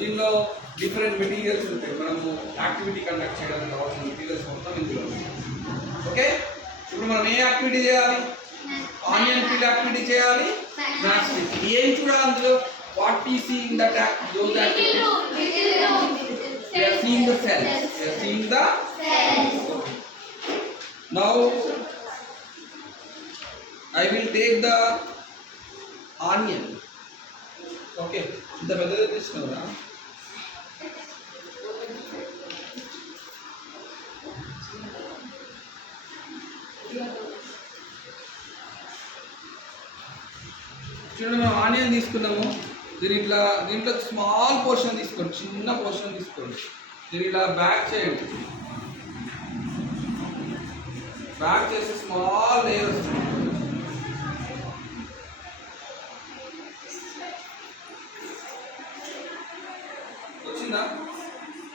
దీనిలో different materials ఉంటాయి. మనము యాక్టివిటీ కండక్ట్ చేయడానికి కావాల్సిన మెటీరియల్స్ మొత్తం ఇందులో. ఓకే, ఇప్పుడు మనం ఏ యాక్టివిటీ చేయాలి? ఆనియన్ పీల్ యాక్టివిటీ చేయాలి. మ్యాథ్స్ ఏం చూడాలి అందులో? What we see in that those activities? We are seeing the cells. We are seeing the cells. Okay. Now I will take the onion. Okay, ఇంత పెద్దది తీసుకున్నారా? చూడండి, మనం ఆనియన్ తీసుకున్నాము. దీంట్లో స్మాల్ పోర్షన్ తీసుకోండి, చిన్న పోర్షన్ తీసుకోండి. దీన్ని ఇలా బ్యాక్ చేయండి. బ్యాక్ చేసి స్మాల్ లేయర్ వస్తుంది. వచ్చిందా?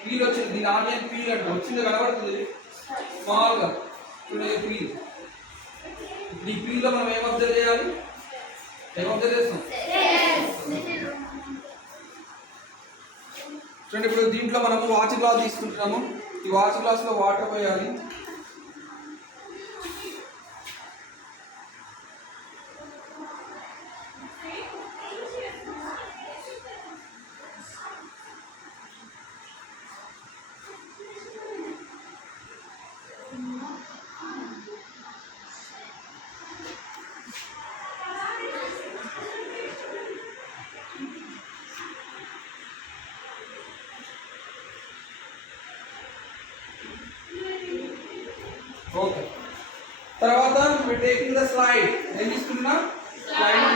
పీల్ వచ్చింది. దీని ఆనియన్ పీల్ అంటే వచ్చింది, కనబడుతుంది స్మాల్గా. చూడండి పీల్. ఈ పీల్లో మనం ఏం అబ్జర్వ్ చేయాలి? ఏం అబ్జర్వ్ చేస్తాం? చూడండి, ఇప్పుడు దీంట్లో మనము వాచ్ గ్లాస్ తీసుకుంటున్నాము. ఈ వాచ్ గ్లాస్లో వాటర్ పోయాలి. ఓకే, తర్వాత టేకింగ్ ద స్లైడ్. ఏం తీసుకుంటున్నా? స్లైడ్